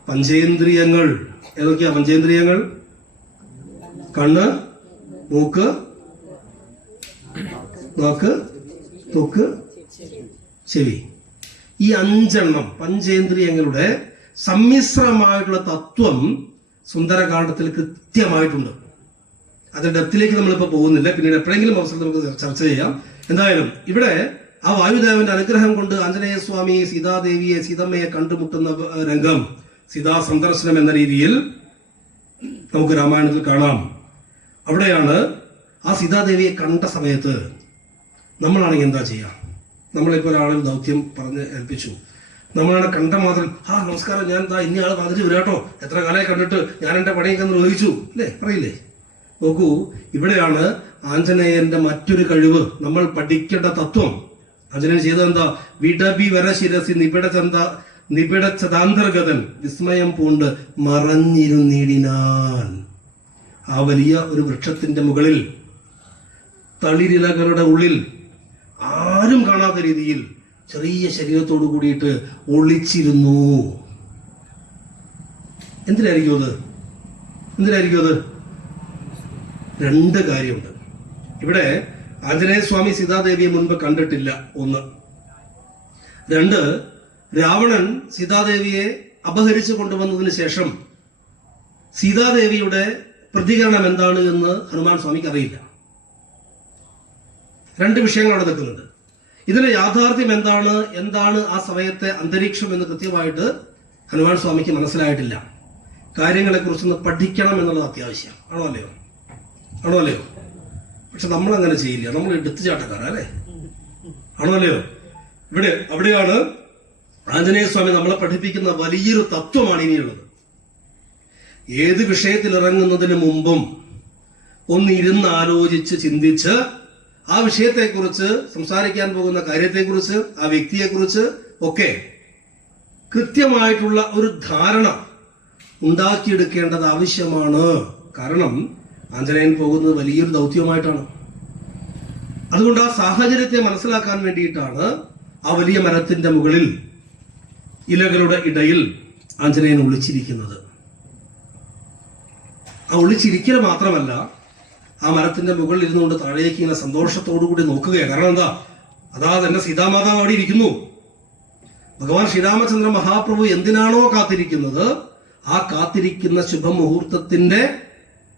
പഞ്ചേന്ദ്രിയങ്ങൾ ഏതൊക്കെയാ? പഞ്ചേന്ദ്രിയങ്ങൾ കണ്ണ്, മൂക്ക്, നാക്ക്, ത്വക്ക്, ചെവി. ഈ 5 പഞ്ചേന്ദ്രിയങ്ങളുടെ സമ്മിശ്രമായിട്ടുള്ള തത്വം സുന്ദരകാന്ഡത്തിൽ കൃത്യമായിട്ടുണ്ട്. അതിന്റെ ഡെപ്തിലേക്ക് നമ്മളിപ്പോൾ പോകുന്നില്ല, പിന്നീട് എപ്പോഴെങ്കിലും അവസരം നമുക്ക് ചർച്ച ചെയ്യാം. എന്തായാലും ഇവിടെ ആ വായുദേവന്റെ അനുഗ്രഹം കൊണ്ട് ആഞ്ജനേയ സ്വാമി സീതാദേവിയെ സീതമ്മയെ കണ്ടുമുട്ടുന്ന രംഗം സീതാ സന്ദർശനം എന്ന രീതിയിൽ നമുക്ക് രാമായണത്തിൽ കാണാം. അവിടെയാണ് ആ സീതാദേവിയെ കണ്ട സമയത്ത് നമ്മളാണെങ്കിൽ എന്താ ചെയ്യുക? നമ്മളിപ്പോൾ ഒരാളൊരു ദൗത്യം പറഞ്ഞ് ഏൽപ്പിച്ചു, നമ്മളാണ് കണ്ട മാത്രം നമസ്കാരം, ഞാൻ ഇനി ആൾ വന്നിട്ട് വരാട്ടോ, എത്ര കാലമായി കണ്ടിട്ട് ഞാൻ എൻ്റെ പണിയൊക്കെ നിർവഹിച്ചു അല്ലേ പറയില്ലേ? നോക്കൂ, ഇവിടെയാണ് ആഞ്ജനേയന്റെ മറ്റൊരു കഴിവ് നമ്മൾ പഠിക്കേണ്ട തത്വം. ആഞ്ജനേയൻ ചെയ്തത് എന്താ? വിടബി വരശിരസി നിബിഡച്ചതാന്തർഗതൻ വിസ്മയം പൂണ്ട് മറഞ്ഞിരുന്നിടിനാൻ. ആ വലിയ ഒരു വൃക്ഷത്തിന്റെ മുകളിൽ തളിരിലകളുടെ ഉള്ളിൽ ആരും കാണാത്ത രീതിയിൽ ചെറിയ ശരീരത്തോടു കൂടിയിട്ട് ഒളിച്ചിരുന്നു. എന്തിനായിരിക്കും അത്? രണ്ട് കാര്യമുണ്ട് ഇവിടെ. ആഞ്ജനേയ സ്വാമി സീതാദേവിയെ മുൻപ് കണ്ടിട്ടില്ല, ഒന്ന്. രണ്ട്, രാവണൻ സീതാദേവിയെ അപഹരിച്ചു കൊണ്ടുവന്നതിന് ശേഷം സീതാദേവിയുടെ പ്രതികരണം എന്താണ് എന്ന് ഹനുമാൻ സ്വാമിക്ക് അറിയില്ല. രണ്ട് വിഷയങ്ങൾ അവിടെ നിൽക്കുന്നുണ്ട്. ഇതിലെ യാഥാർത്ഥ്യം എന്താണ് ആ സമയത്തെ അന്തരീക്ഷം എന്ന് കൃത്യമായിട്ട് ഹനുമാൻ സ്വാമിക്ക് മനസ്സിലായിട്ടില്ല. കാര്യങ്ങളെ കുറിച്ചൊന്ന് പഠിക്കണം എന്നുള്ളത് അത്യാവശ്യം ആണോ അല്ലയോ? പക്ഷെ നമ്മൾ അങ്ങനെ ചെയ്യില്ല, നമ്മൾ എടുത്തുചാട്ടക്കാരല്ലേ? ആണോ അല്ലയോ? അവിടെയാണ് ആഞ്ജനേയ സ്വാമി നമ്മളെ പഠിപ്പിക്കുന്ന വലിയൊരു തത്വമാണ് ഇനിയുള്ളത്. ഏത് വിഷയത്തിൽ ഇറങ്ങുന്നതിന് മുമ്പും ഒന്നിരുന്ന് ആലോചിച്ച് ചിന്തിച്ച് ആ വിഷയത്തെക്കുറിച്ച്, സംസാരിക്കാൻ പോകുന്ന കാര്യത്തെക്കുറിച്ച്, ആ വ്യക്തിയെക്കുറിച്ച് ഒക്കെ കൃത്യമായിട്ടുള്ള ഒരു ധാരണ ഉണ്ടാക്കിയെടുക്കേണ്ടത് ആവശ്യമാണ്. കാരണം ആഞ്ജനേയൻ പോകുന്നത് വലിയൊരു ദൗത്യമായിട്ടാണ്. അതുകൊണ്ട് ആ സാഹചര്യത്തെ മനസ്സിലാക്കാൻ വേണ്ടിയിട്ടാണ് ആ വലിയ മരത്തിന്റെ മുകളിൽ ഇലകളുടെ ഇടയിൽ ആഞ്ജനേയൻ ഒളിച്ചിരിക്കുന്നത്. ആ ഒളിച്ചിരിക്കൽ മാത്രമല്ല, ആ മരത്തിന്റെ മുകളിൽ ഇരുന്നുകൊണ്ട് താഴേക്ക് ഇങ്ങനെ സന്തോഷത്തോടുകൂടി നോക്കുകയാണ്. കാരണം എന്താ? എന്റെ സീതാമാതാവ് അവിടെ ഇരിക്കുന്നു. ഭഗവാൻ ശ്രീരാമചന്ദ്ര മഹാപ്രഭു എന്തിനാണോ കാത്തിരിക്കുന്നത്, ആ കാത്തിരിക്കുന്ന ശുഭമുഹൂർത്തത്തിന്റെ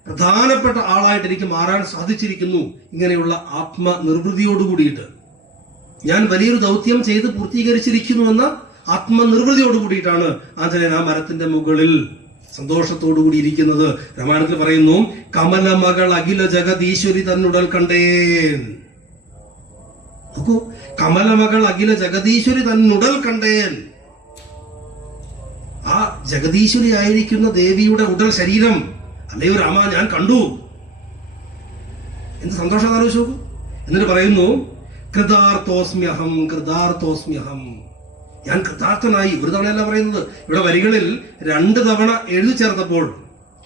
പ്രധാനപ്പെട്ട ആളായിട്ട് എനിക്ക് മാറാൻ സാധിച്ചിരിക്കുന്നു. ഇങ്ങനെയുള്ള ആത്മനിർവൃതിയോടുകൂടിയിട്ട് ഞാൻ വലിയൊരു ദൗത്യം ചെയ്ത് പൂർത്തീകരിച്ചിരിക്കുന്നു എന്ന ആത്മനിർവൃതിയോടുകൂടിയിട്ടാണ് ആഞ്ജനേയൻ ആ മരത്തിന്റെ മുകളിൽ സന്തോഷത്തോടുകൂടി ഇരിക്കുന്നത്. രാമായണത്തിൽ പറയുന്നു, കമലമകൾ അഖില ജഗദീശ്വരി തന്നുടൽ കണ്ടേൻ. നോക്കൂ, കമലമകൾ അഖില ജഗദീശ്വരി തന്നുടൽ കണ്ടേൻ. ആ ജഗദീശ്വരി ആയിരിക്കുന്ന ദേവിയുടെ ഉടൽ ശരീരം, അല്ലയോ രാമ, ഞാൻ കണ്ടു. എന്ത് സന്തോഷം ആലോചിച്ചു നോക്കൂ. എന്നിട്ട് പറയുന്നു, കൃതാർത്ഥോസ്മ്യഹം. ഞാൻ കൃതാർത്ഥനായി. ഒരു തവണയല്ല പറയുന്നത്. ഇവിടെ വരികളിൽ 2 തവണ എഴുതി ചേർത്തപ്പോൾ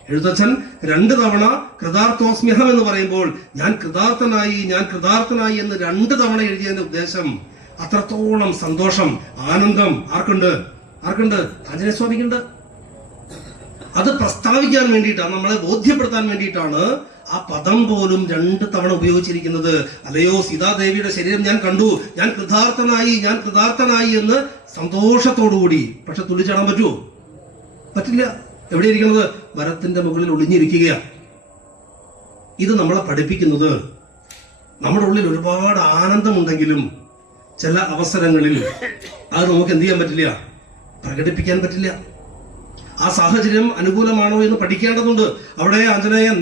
എഴുത്തച്ഛൻ 2 തവണ കൃതാർത്ഥോസ്മ്യഹം എന്ന് പറയുമ്പോൾ ഞാൻ കൃതാർത്ഥനായി എന്ന് 2 തവണ എഴുതിയതിന്റെ ഉദ്ദേശം അത്രത്തോളം സന്തോഷം, ആനന്ദം ആർക്കുണ്ട്? ആഞ്ജനേയ സ്വാമിക്കുണ്ട്. അത് പ്രസ്താവിക്കാൻ വേണ്ടിയിട്ടാണ്, നമ്മളെ ബോധ്യപ്പെടുത്താൻ വേണ്ടിയിട്ടാണ് ആ പദം പോലും 2 തവണ ഉപയോഗിച്ചിരിക്കുന്നത്. അല്ലയോ സീതാദേവിയുടെ ശരീരം ഞാൻ കണ്ടു, ഞാൻ കൃതാർത്ഥനായി എന്ന് സന്തോഷത്തോടുകൂടി. പക്ഷെ തുള്ളിച്ചാടാൻ പറ്റുമോ? പറ്റില്ല. എവിടെ ഇരിക്കുന്നത്? മരത്തിന്റെ മുകളിൽ ഒളിഞ്ഞിരിക്കുകയാണ്. ഇത് നമ്മളെ പഠിപ്പിക്കുന്നത്, നമ്മുടെ ഉള്ളിൽ ഒരുപാട് ആനന്ദമുണ്ടെങ്കിലും ചില അവസരങ്ങളിൽ അത് നമുക്ക് എന്ത് ചെയ്യാൻ പറ്റില്ല, പ്രകടിപ്പിക്കാൻ പറ്റില്ല. ആ സാഹചര്യം അനുകൂലമാണോ എന്ന് പഠിക്കേണ്ടതുണ്ട്. അവിടെ ആഞ്ജനേയൻ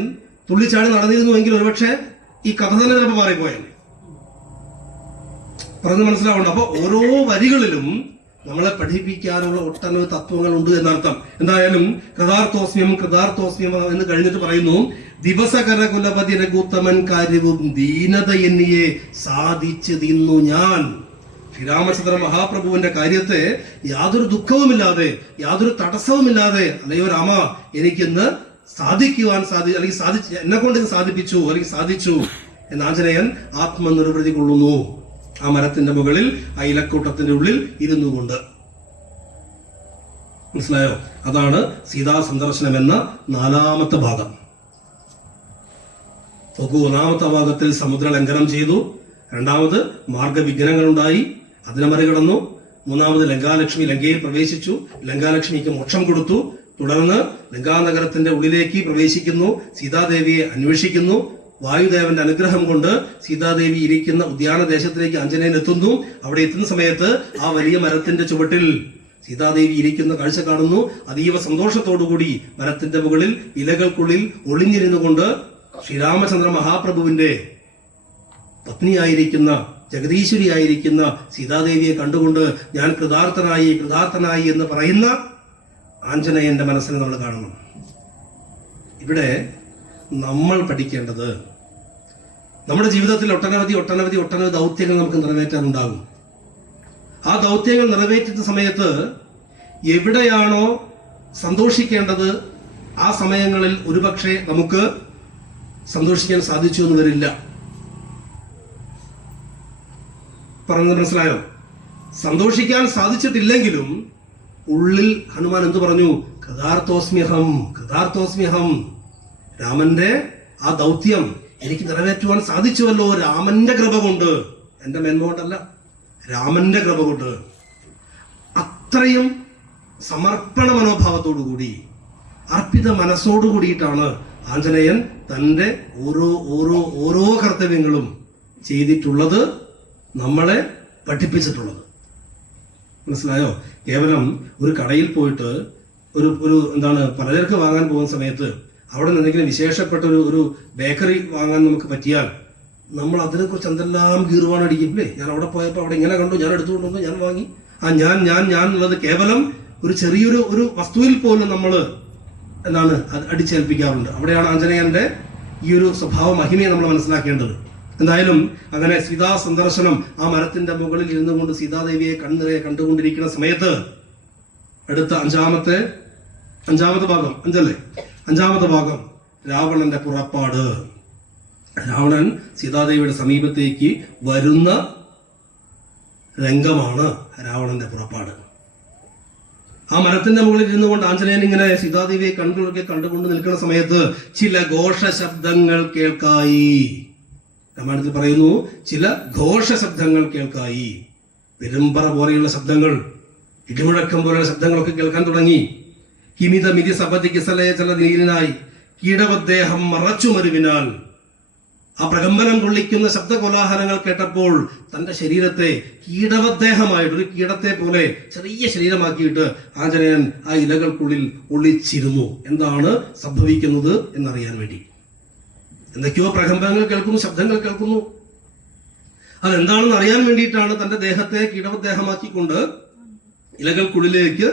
തുള്ളിച്ചാടി നടന്നിരുന്നുവെങ്കിൽ ഒരുപക്ഷെ ഈ കഥ തന്നെ ചിലപ്പോൾ മാറിപ്പോയാൽ പറഞ്ഞ് മനസ്സിലാവുന്നുണ്ട്. അപ്പൊ ഓരോ വരികളിലും നമ്മളെ പഠിപ്പിക്കാനുള്ള ഒട്ടനവധി തത്വങ്ങൾ ഉണ്ട് എന്നർത്ഥം. എന്തായാലും കൃതാർത്ഥോസ്മ്യം എന്ന് കഴിഞ്ഞിട്ട് പറയുന്നു, ദിവസകര കുലപതി രഘുത്തമൻ കാര്യവും ദീനത എന്നിയെ സാധിച്ചു തിന്നു ഞാൻ. ശ്രീരാമചന്ദ്ര മഹാപ്രഭുവിന്റെ കാര്യത്തെ യാതൊരു ദുഃഖവുമില്ലാതെ, യാതൊരു തടസ്സവുമില്ലാതെ, അല്ലയോ രാമ, എനിക്കിന്ന് സാധിക്കുവാൻ എന്നെ കൊണ്ട് ഇത് സാധിച്ചു എന്ന് ആഞ്ജനേയൻ ആത്മനിർവൃതി കൊള്ളുന്നു. ആ മരത്തിന്റെ മുകളിൽ, ആ ഇലക്കൂട്ടത്തിന്റെ ഉള്ളിൽ ഇരുന്നു കൊണ്ട്. മനസ്സിലായോ? അതാണ് സീതാ സന്ദർശനം എന്ന 4ാമത്തെ ഭാഗം. നോക്കൂ, 1ാമത്തെ ഭാഗത്തിൽ സമുദ്ര ലംഘനം ചെയ്തു. 2ാമത് മാർഗവിഘ്നങ്ങൾ ഉണ്ടായി, അതിനെ മറികടന്നു. 3ാമത് ലങ്കയിൽ പ്രവേശിച്ചു, ലങ്കാലക്ഷ്മിക്ക് മോക്ഷം കൊടുത്തു. തുടർന്ന് ലങ്കാനഗരത്തിന്റെ ഉള്ളിലേക്ക് പ്രവേശിക്കുന്നു, സീതാദേവിയെ അന്വേഷിക്കുന്നു. വായുദേവന്റെ അനുഗ്രഹം കൊണ്ട് സീതാദേവി ഇരിക്കുന്ന ഉദ്യാനദേശത്തിലേക്ക് ആഞ്ജനേയൻ എത്തുന്നു. അവിടെ എത്തുന്ന സമയത്ത് ആ വലിയ മരത്തിന്റെ ചുവട്ടിൽ സീതാദേവി ഇരിക്കുന്ന കാഴ്ച കാണുന്നു. അതീവ സന്തോഷത്തോടുകൂടി മരത്തിന്റെ മുകളിൽ ഇലകൾക്കുള്ളിൽ ഒളിഞ്ഞിരുന്നു കൊണ്ട് ശ്രീരാമചന്ദ്ര മഹാപ്രഭുവിന്റെ പത്നിയായിരിക്കുന്ന ജഗദീശ്വരിയായിരിക്കുന്ന സീതാദേവിയെ കണ്ടുകൊണ്ട് ഞാൻ കൃതാർത്ഥനായി എന്ന് പറയുന്ന ആഞ്ജനേയന്റെ മനസ്സിനെ നമ്മൾ കാണണം. ഇവിടെ നമ്മൾ പഠിക്കേണ്ടത്, നമ്മുടെ ജീവിതത്തിൽ ഒട്ടനവധി ദൗത്യങ്ങൾ നമുക്ക് നിറവേറ്റാനുണ്ടാകും. ആ ദൗത്യങ്ങൾ നിറവേറ്റുന്ന സമയത്ത് എവിടെയാണോ സന്തോഷിക്കേണ്ടത് ആ സമയങ്ങളിൽ ഒരുപക്ഷെ നമുക്ക് സന്തോഷിക്കാൻ സാധിച്ചു എന്ന് വരില്ല. പറഞ്ഞത് മനസ്സിലായോ? സന്തോഷിക്കാൻ സാധിച്ചിട്ടില്ലെങ്കിലും ഉള്ളിൽ ഹനുമാൻ എന്തു പറഞ്ഞു? കൃതാർത്ഥോസ്മ്യഹം. രാമന്റെ ആ ദൗത്യം എനിക്ക് നിറവേറ്റുവാൻ സാധിച്ചുവല്ലോ, രാമന്റെ കൃപ കൊണ്ട്, എന്റെ മേന്മ കൊണ്ടല്ല, രാമന്റെ കൃപ കൊണ്ട്. അത്രയും സമർപ്പണ മനോഭാവത്തോടുകൂടി അർപ്പിത മനസ്സോടുകൂടിയിട്ടാണ് ആഞ്ജനേയൻ തന്റെ ഓരോ കർത്തവ്യങ്ങളും ചെയ്തിട്ടുള്ളത്, നമ്മളെ പഠിപ്പിച്ചിട്ടുള്ളത്. മനസ്സിലായോ? കേവലം ഒരു കടയിൽ പോയിട്ട് ഒരു പലചരക്ക് വാങ്ങാൻ പോകുന്ന സമയത്ത് അവിടെ നിന്ന് എന്തെങ്കിലും വിശേഷപ്പെട്ട ഒരു ബേക്കറി വാങ്ങാൻ നമുക്ക് പറ്റിയാൽ നമ്മൾ അതിനെക്കുറിച്ച് എന്തെല്ലാം ഗീർവാണം അടിക്കില്ലേ? ഞാൻ അവിടെ പോയപ്പോൾ അവിടെ ഇങ്ങനെ കണ്ടു, ഞാൻ എടുത്തുകൊണ്ടുവന്നു, ഞാൻ വാങ്ങി, ഞാൻ എന്നുള്ളത് കേവലം ഒരു ചെറിയൊരു വസ്തുവിൽ പോലും നമ്മൾ അടിച്ചേൽപ്പിക്കാറുണ്ട്. അവിടെയാണ് ആഞ്ജനേയന്റെ ഈ ഒരു സ്വഭാവ മഹിമയെ നമ്മൾ മനസ്സിലാക്കേണ്ടത്. എന്തായാലും അങ്ങനെ സീതാ സന്ദർശനം, ആ മരത്തിന്റെ മുകളിൽ ഇരുന്നു കൊണ്ട് സീതാദേവിയെ കണ്ണിറെ കണ്ടുകൊണ്ടിരിക്കുന്ന സമയത്ത് അടുത്ത അഞ്ചാമത്തെ ഭാഗം രാവണന്റെ പുറപ്പാട്. രാവണൻ സീതാദേവിയുടെ സമീപത്തേക്ക് വരുന്ന രംഗമാണ് രാവണന്റെ പുറപ്പാട്. ആ മരത്തിന്റെ മുകളിൽ ഇരുന്നു കൊണ്ട് ആഞ്ജനേയൻ ഇങ്ങനെ സീതാദേവിയെ കണ്ടുകൊണ്ട് നിൽക്കുന്ന സമയത്ത് ചില ഘോഷ ശബ്ദങ്ങൾ കേൾക്കായി. രാമായണത്തിൽ പറയുന്നു, ചില ഘോഷ ശബ്ദങ്ങൾ കേൾക്കായി. പെരുമ്പറ പോലെയുള്ള ശബ്ദങ്ങൾ, ഇടിമുഴക്കം പോലെയുള്ള ശബ്ദങ്ങളൊക്കെ കേൾക്കാൻ തുടങ്ങി. കിമിതമിതി സപതി കിസലയ ചല നീലിനായി കീടവദ്ദേഹം മറച്ചുമരുവിനാൽ. ആ പ്രകമ്പനം കൊള്ളിക്കുന്ന ശബ്ദകോലാഹലങ്ങൾ കേട്ടപ്പോൾ തന്റെ ശരീരത്തെ കീടവദ്ദേഹമായിട്ട്, ഒരു കീടത്തെ പോലെ ചെറിയ ശരീരമാക്കിയിട്ട് ആഞ്ജനേയൻ ആ ഇലകൾക്കുള്ളിൽ ഒളിച്ചിരുന്നു. എന്താണ് സംഭവിക്കുന്നത് എന്നറിയാൻ വേണ്ടി. എന്തൊക്കെയോ പ്രകമ്പനങ്ങൾ കേൾക്കുന്നു, ശബ്ദങ്ങൾ കേൾക്കുന്നു. അതെന്താണെന്ന് അറിയാൻ വേണ്ടിയിട്ടാണ് തന്റെ ദേഹത്തെ കീടവദ്ദേഹമാക്കിക്കൊണ്ട് ഇലകൾക്കുള്ളിലേക്ക്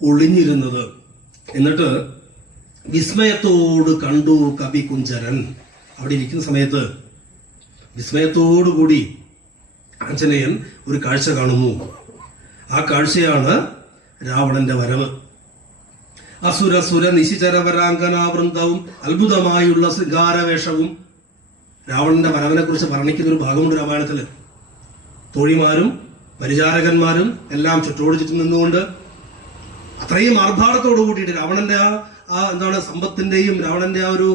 ഒളിഞ്ഞിരുന്നത്. എന്നിട്ട് വിസ്മയത്തോട് കണ്ടു കവി കുഞ്ചരൻ. അവിടെ ഇരിക്കുന്ന സമയത്ത് വിസ്മയത്തോടുകൂടി ആഞ്ജനേയൻ ഒരു കാഴ്ച കാണുന്നു. ആ കാഴ്ചയാണ് രാവണന്റെ വരവ്. അസുര നിശിചരവരാങ്കനാവൃന്ദവും അത്ഭുതമായുള്ള ശൃംഗാരവേഷവും. രാവണന്റെ വരവിനെ കുറിച്ച് വർണ്ണിക്കുന്ന ഒരു ഭാഗമുണ്ട് രാമായണത്തില്. തോഴിമാരും പരിചാരകന്മാരും എല്ലാം ചുറ്റോട് ചുറ്റും നിന്നുകൊണ്ട് അത്രയും ആർഭാടത്തോടു കൂടിയിട്ട് രാവണന്റെ ആ സമ്പത്തിന്റെയും രാവണന്റെ ആ ഒരു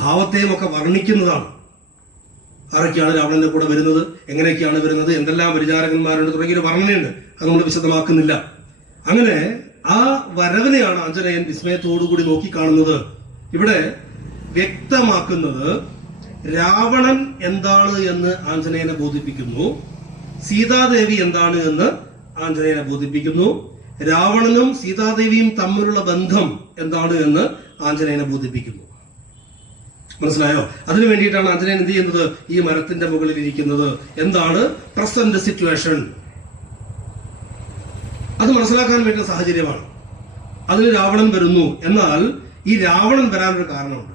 ഭാവത്തെയും ഒക്കെ വർണ്ണിക്കുന്നതാണ്. ആരൊക്കെയാണ് രാവണന്റെ കൂടെ വരുന്നത്, എങ്ങനെയൊക്കെയാണ് വരുന്നത്, എന്തെല്ലാം പരിചാരകന്മാരുണ്ട് തുടങ്ങിയൊരു വർണ്ണനയുണ്ട്. അതുകൊണ്ട് വിശദമാക്കുന്നില്ല. അങ്ങനെ ആ വരവിനെയാണ് ആഞ്ജനേയൻ വിസ്മയത്തോടുകൂടി നോക്കിക്കാണുന്നത്. ഇവിടെ വ്യക്തമാക്കുന്നത് രാവണൻ എന്താണ് എന്ന് ആഞ്ജനേയനെ ബോധിപ്പിക്കുന്നു, സീതാദേവി എന്താണ് എന്ന് ആഞ്ജനേയനെ ബോധിപ്പിക്കുന്നു, രാവണനും സീതാദേവിയും തമ്മിലുള്ള ബന്ധം എന്താണ് എന്ന് ആഞ്ജനേയനെ ബോധിപ്പിക്കുന്നു. മനസ്സിലായോ? അതിനു വേണ്ടിയിട്ടാണ് ആഞ്ജനേയൻ എന്ത് ചെയ്യുന്നത്? ഈ മരത്തിന്റെ മുകളിൽ ഇരിക്കുന്നത്. എന്താണ് പ്രസന്റ് സിറ്റുവേഷൻ, അത് മനസ്സിലാക്കാൻ വേണ്ടിയ സാഹചര്യമാണ്. അതിന് രാവണൻ വരുന്നു. എന്നാൽ ഈ രാവണൻ വരാനൊരു കാരണമുണ്ട്.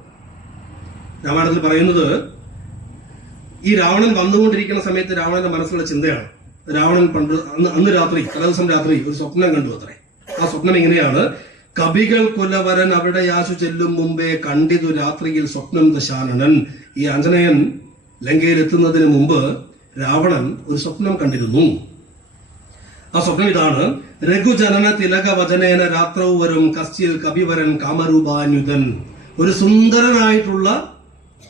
രാമായണത്തിൽ പറയുന്നത്, ഈ രാവണൻ വന്നുകൊണ്ടിരിക്കുന്ന സമയത്ത് രാവണന്റെ മനസ്സിലുള്ള ചിന്തയാണ്. രാവണൻ അന്ന് രാത്രി, തലേദിവസം രാത്രി ഒരു സ്വപ്നം കണ്ടു അത്രേ. ആ സ്വപ്നം ഇങ്ങനെയാണ്: കവികൾ കുലവരൻ അവിടെ യാശു ചെല്ലും മുമ്പേ കണ്ടിതു രാത്രിയിൽ സ്വപ്നം ദശാനനൻ. ഈ ആഞ്ജനേയൻ ലങ്കയിൽ എത്തുന്നതിന് മുമ്പ് രാവണൻ ഒരു സ്വപ്നം കണ്ടിരുന്നു. ആ സ്വപ്നം ഇതാണ്: രഘുജനന തിലക വചനേന രാത്രവും വരും കശ്ചിൽ കവിവരൻ കാമരൂപാന്യുതൻ. ഒരു സുന്ദരനായിട്ടുള്ള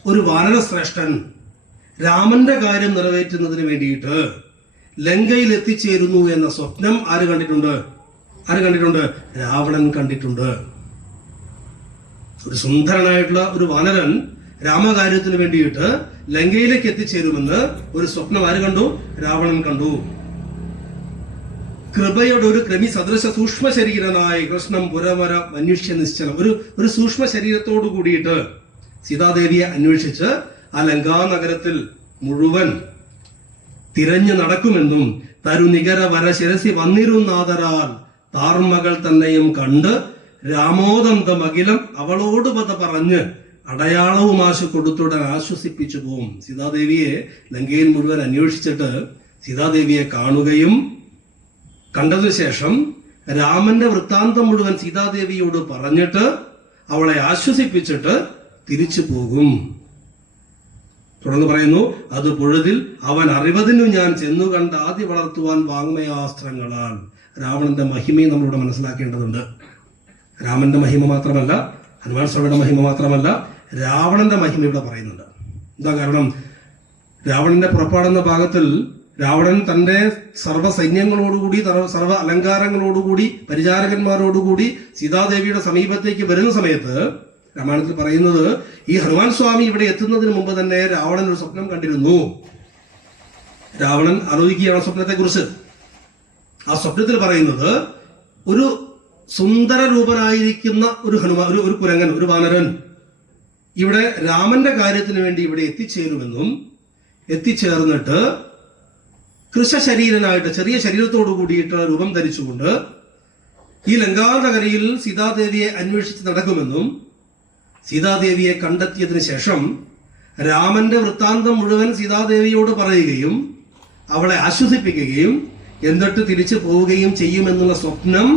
ഒരു വാനരശ്രേഷ്ഠൻ രാമന്റെ കാര്യം നിറവേറ്റുന്നതിന് വേണ്ടിയിട്ട് ലങ്കയിൽ എത്തിച്ചേരുന്നു എന്ന സ്വപ്നം ആര് കണ്ടിട്ടുണ്ട്? രാവണൻ കണ്ടിട്ടുണ്ട്. ഒരു സുന്ദരനായിട്ടുള്ള ഒരു വാനരൻ രാമകാര്യത്തിന് വേണ്ടിയിട്ട് ലങ്കയിലേക്ക് എത്തിച്ചേരുമെന്ന് ഒരു സ്വപ്നം ആര് കണ്ടു? രാവണൻ കണ്ടു. കൃപയുടെ ഒരു ക്രമി സദൃശ സൂക്ഷ്മ ശരീരനായി കൃഷ്ണൻ പുരവര മനുഷ്യ നിശ്ചലം, ഒരു സൂക്ഷ്മ ശരീരത്തോടു കൂടിയിട്ട് സീതാദേവിയെ അന്വേഷിച്ച് ആ ലങ്കാനഗരത്തിൽ മുഴുവൻ തിരഞ്ഞു നടക്കുമെന്നും തരുനികര വര ശിരസി വന്നിരുന്നാദരാൽ താർമകൾ തന്നെയും കണ്ട് രാമോദന്തമഖിലം അവളോട് പത പറഞ്ഞ് അടയാളവും ആശ കൊടുത്തുടൻ ആശ്വസിപ്പിച്ചു പോവും. സീതാദേവിയെ ലങ്കയിൽ മുഴുവൻ അന്വേഷിച്ചിട്ട് സീതാദേവിയെ കാണുകയും കണ്ടതിനു ശേഷം രാമന്റെ വൃത്താന്തം മുഴുവൻ സീതാദേവിയോട് പറഞ്ഞിട്ട് അവളെ ആശ്വസിപ്പിച്ചിട്ട് തിരിച്ചു പോകും. തുടർന്ന് പറയുന്നു, അത് പൊഴുതിൽ അവൻ അറിവതിനു ഞാൻ ചെന്നു കണ്ട് ആദ്യ വളർത്തുവാൻ വാങ്മയാസ്ത്രങ്ങളാൽ. രാവണന്റെ മഹിമയും നമ്മളിവിടെ മനസ്സിലാക്കേണ്ടതുണ്ട്. രാമന്റെ മഹിമ മാത്രമല്ല, ഹനുമാൻ സ്വാമിയുടെ മഹിമ മാത്രമല്ല, രാവണന്റെ മഹിമ ഇവിടെ പറയുന്നുണ്ട്. എന്താ കാരണം? രാവണന്റെ പുറപ്പാടെന്ന ഭാഗത്തിൽ രാവണൻ തന്റെ സർവ്വ സൈന്യങ്ങളോടുകൂടി സർവ്വ അലങ്കാരങ്ങളോടുകൂടി പരിചാരകന്മാരോടുകൂടി സീതാദേവിയുടെ സമീപത്തേക്ക് വരുന്ന സമയത്ത് രാമായണത്തിൽ പറയുന്നത്, ഈ ഹനുമാൻ സ്വാമി ഇവിടെ എത്തുന്നതിന് മുമ്പ് തന്നെ രാവണൻ ഒരു സ്വപ്നം കണ്ടിരുന്നു. രാവണൻ ആലോചിക്കുകയാണ് സ്വപ്നത്തെ കുറിച്ച്. ആ സ്വപ്നത്തിൽ പറയുന്നത്, ഒരു സുന്ദര രൂപനായിരിക്കുന്ന ഒരു ഹനുമാൻ, ഒരു കുരങ്ങൻ, ഒരു വാനരൻ ഇവിടെ രാമന്റെ കാര്യത്തിന് വേണ്ടി ഇവിടെ എത്തിച്ചേരുമെന്നും എത്തിച്ചേർന്നിട്ട് കൃശശരീരനായിട്ട് ചെറിയ ശരീരത്തോടു കൂടിയിട്ട് രൂപം ധരിച്ചുകൊണ്ട് ഈ ലങ്കാനഗരിയിൽ സീതാദേവിയെ അന്വേഷിച്ച് നടക്കുമെന്നും സീതാദേവിയെ കണ്ടെത്തിയതിനു ശേഷം രാമന്റെ വൃത്താന്തം മുഴുവൻ സീതാദേവിയോട് പറയുകയും അവളെ ആശ്വസിപ്പിക്കുകയും എന്നിട്ട് തിരിച്ചു പോവുകയും ചെയ്യുമെന്നുള്ള സ്വപ്നം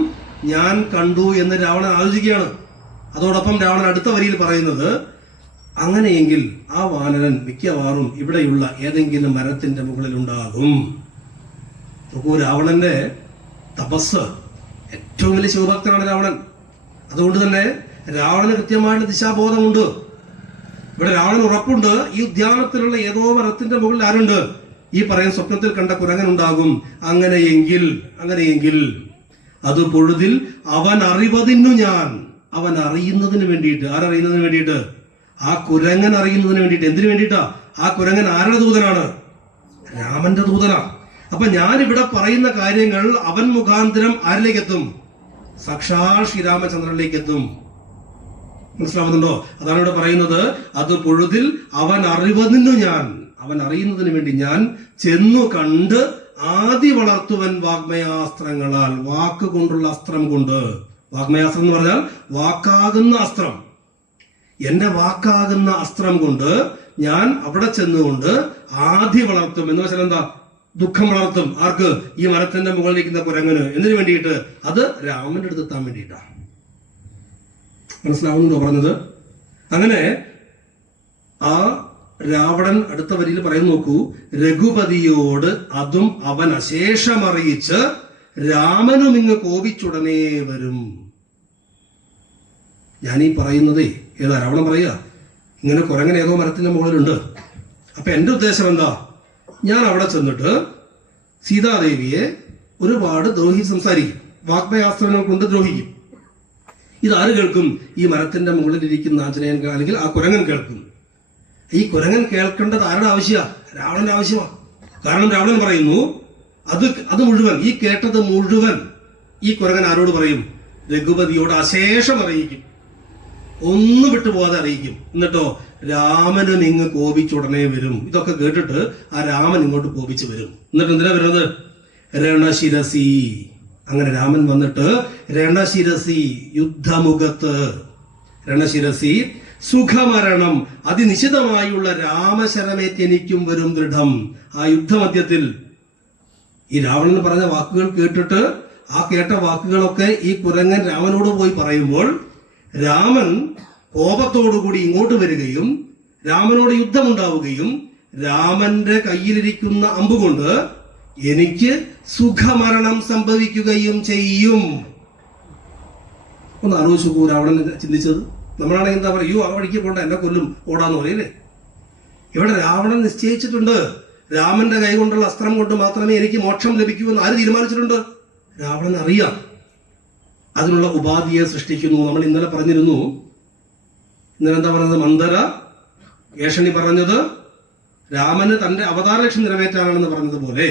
ഞാൻ കണ്ടു എന്ന് രാവണൻ ആലോചിക്കുകയാണ്. അതോടൊപ്പം രാവണൻ അടുത്ത വരിയിൽ പറയുന്നത്, അങ്ങനെയെങ്കിൽ ആ വാനരൻ മിക്കവാറും ഇവിടെയുള്ള ഏതെങ്കിലും മരത്തിന്റെ മുകളിൽ ഉണ്ടാകും. നോക്കൂ, രാവണന്റെ തപസ്, ഏറ്റവും വലിയ ശിവഭക്തനാണ് രാവണൻ. അതുകൊണ്ട് തന്നെ രാവണന് കൃത്യമായിട്ട് ദിശാബോധമുണ്ട്. ഇവിടെ രാവണൻ ഉറപ്പുണ്ട്, ഈ ഉദ്യാനത്തിലുള്ള ഏതോ മരത്തിന്റെ മുകളിൽ ആരുണ്ട്? ഈ പറയുന്ന സ്വപ്നത്തിൽ കണ്ട കുരങ്ങൻ ഉണ്ടാകും. അങ്ങനെയെങ്കിൽ അത് പൊഴുതിൽ അവൻ അറിവതിനു ഞാൻ, അവൻ അറിയുന്നതിന് വേണ്ടിയിട്ട്. ആരറിയുന്നതിന് വേണ്ടിയിട്ട്? ആ കുരങ്ങൻ അറിയുന്നതിന് വേണ്ടിയിട്ട്. എന്തിനു വേണ്ടിയിട്ടാ? ആ കുരങ്ങൻ ആരുടെ ദൂതനാണ്? രാമന്റെ ദൂതനാണ്. അപ്പൊ ഞാൻ ഇവിടെ പറയുന്ന കാര്യങ്ങൾ അവൻ മുഖാന്തരം ആരിലേക്ക് എത്തും? സാക്ഷാൽ ശ്രീരാമചന്ദ്രനിലേക്ക് എത്തും. മനസ്സിലാവുന്നുണ്ടോ? അതാണ് ഇവിടെ പറയുന്നത്, അത് പൊഴുതിൽ അവൻ അറിവതിനു ഞാൻ, അവൻ അറിയുന്നതിന് വേണ്ടി ഞാൻ ചെന്നു കണ്ട് ആദി വളർത്തുവൻ വാഗ്മയാസ്ത്രങ്ങളാൽ. വാക്ക് കൊണ്ടുള്ള അസ്ത്രം കൊണ്ട്. വാഗ്മയാസ്ത്രം എന്ന് പറഞ്ഞാൽ വാക്കാകുന്ന അസ്ത്രം. എന്റെ വാക്കാകുന്ന അസ്ത്രം കൊണ്ട് ഞാൻ അവിടെ ചെന്നുകൊണ്ട് ആദി വളർത്തും. എന്ന് വെച്ചാൽ എന്താ? ദുഃഖം വളർത്തും. ആർക്ക്? ഈ മരത്തിന്റെ മുകളിലിരിക്കുന്ന കുരങ്ങന്. എന്തിനു വേണ്ടിയിട്ട്? അത് രാമന്റെ അടുത്ത് എത്താൻ വേണ്ടിയിട്ടാണ്. മനസ്സിലാവുന്നുണ്ടോ പറഞ്ഞത്? അങ്ങനെ ആ രാവണൻ അടുത്ത വരിയിൽ പറയുന്നു, നോക്കൂ, രഘുപതിയോട് അതും അവൻ അശേഷമറിയിച്ച് രാമനും ഇങ്ങ് കോപിച്ചുടനെ വരും. ഞാനീ പറയുന്നതേ ഏതാ? രാവണൻ പറയുക, ഇങ്ങനെ കുരങ്ങൻ ഏതോ മരത്തിന്റെ മുകളിലുണ്ട്. അപ്പൊ എന്റെ ഉദ്ദേശം എന്താ? ഞാൻ അവിടെ ചെന്നിട്ട് സീതാദേവിയെ ഒരുപാട് സംസാരിക്കും, വാഗ്മയാസ്ത്രങ്ങൾ കൊണ്ട് ദ്രോഹിക്കും. ഇതാര് കേൾക്കും? ഈ മരത്തിന്റെ മുകളിലിരിക്കുന്ന ആഞ്ജനേയൻ, അല്ലെങ്കിൽ ആ കുരങ്ങൻ കേൾക്കും. ഈ കുരങ്ങൻ കേൾക്കേണ്ടത് ആരുടെ ആവശ്യമാണ്? രാവണന്റെ ആവശ്യമാണ്. കാരണം രാവണൻ പറയുന്നു, അത് മുഴുവൻ, ഈ കേട്ടത് മുഴുവൻ ഈ കുരങ്ങൻ ആരോട് പറയും? രഘുപതിയോട് അശേഷം അറിയിക്കും, ഒന്നും വിട്ടുപോകാതെ അറിയിക്കും. എന്നിട്ടോ രാമനും ഇങ്ങ് കോപിച്ചുടനെ വരും. ഇതൊക്കെ കേട്ടിട്ട് ആ രാമൻ ഇങ്ങോട്ട് കോപിച്ച് വരും. എന്നിട്ട് എന്തിനാ വരുന്നത്? രണശിരസി. അങ്ങനെ രാമൻ വന്നിട്ട് രണശിരസി, യുദ്ധമുഖത്ത്, രണശിരസി സുഖമരണം അതിനിശ്ചിതമായുള്ള രാമശരമേറ്റെനിക്കും വരും ദൃഢം. ആ യുദ്ധമധ്യത്തിൽ ഈ രാവണൻ പറഞ്ഞ വാക്കുകൾ കേട്ടിട്ട് ആ കേട്ട വാക്കുകളൊക്കെ ഈ കുരങ്ങൻ രാമനോട് പോയി പറയുമ്പോൾ രാമൻ കോപത്തോടുകൂടി ഇങ്ങോട്ട് വരികയും രാമനോട് യുദ്ധമുണ്ടാവുകയും രാമന്റെ കയ്യിലിരിക്കുന്ന അമ്പുകൊണ്ട് എനിക്ക് സുഖമരണം സംഭവിക്കുകയും ചെയ്യും. ഒന്ന് ആലോചിച്ചു രാവണൻ ചിന്തിച്ചത്. നമ്മളാണെങ്കിൽ എന്താ പറയുക? ആ വഴിക്ക് പോണ്ട, എന്നെ കൊല്ലും, ഓടാന്ന് പറയില്ലേ? ഇവിടെ രാവണൻ നിശ്ചയിച്ചിട്ടുണ്ട്, രാമന്റെ കൈ കൊണ്ടുള്ള അസ്ത്രം കൊണ്ട് മാത്രമേ എനിക്ക് മോക്ഷം ലഭിക്കൂ എന്ന് ആര് തീരുമാനിച്ചിട്ടുണ്ട്? രാവണൻ അറിയാം. അതിനുള്ള ഉപാധിയെ സൃഷ്ടിക്കുന്നു. നമ്മൾ ഇന്നലെ പറഞ്ഞിരുന്നു, ഇന്നലെ എന്താ പറയുന്നത്? മന്ദര ഏഷണി പറഞ്ഞത് രാമന് തന്റെ അവതാര ലക്ഷ്യം നിറവേറ്റാനാണെന്ന് പറഞ്ഞതുപോലെ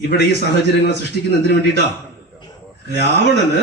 ഇവിടെ ഈ സാഹചര്യങ്ങളെ സൃഷ്ടിക്കുന്ന എന്തിനു വേണ്ടിയിട്ടാ? രാവണന്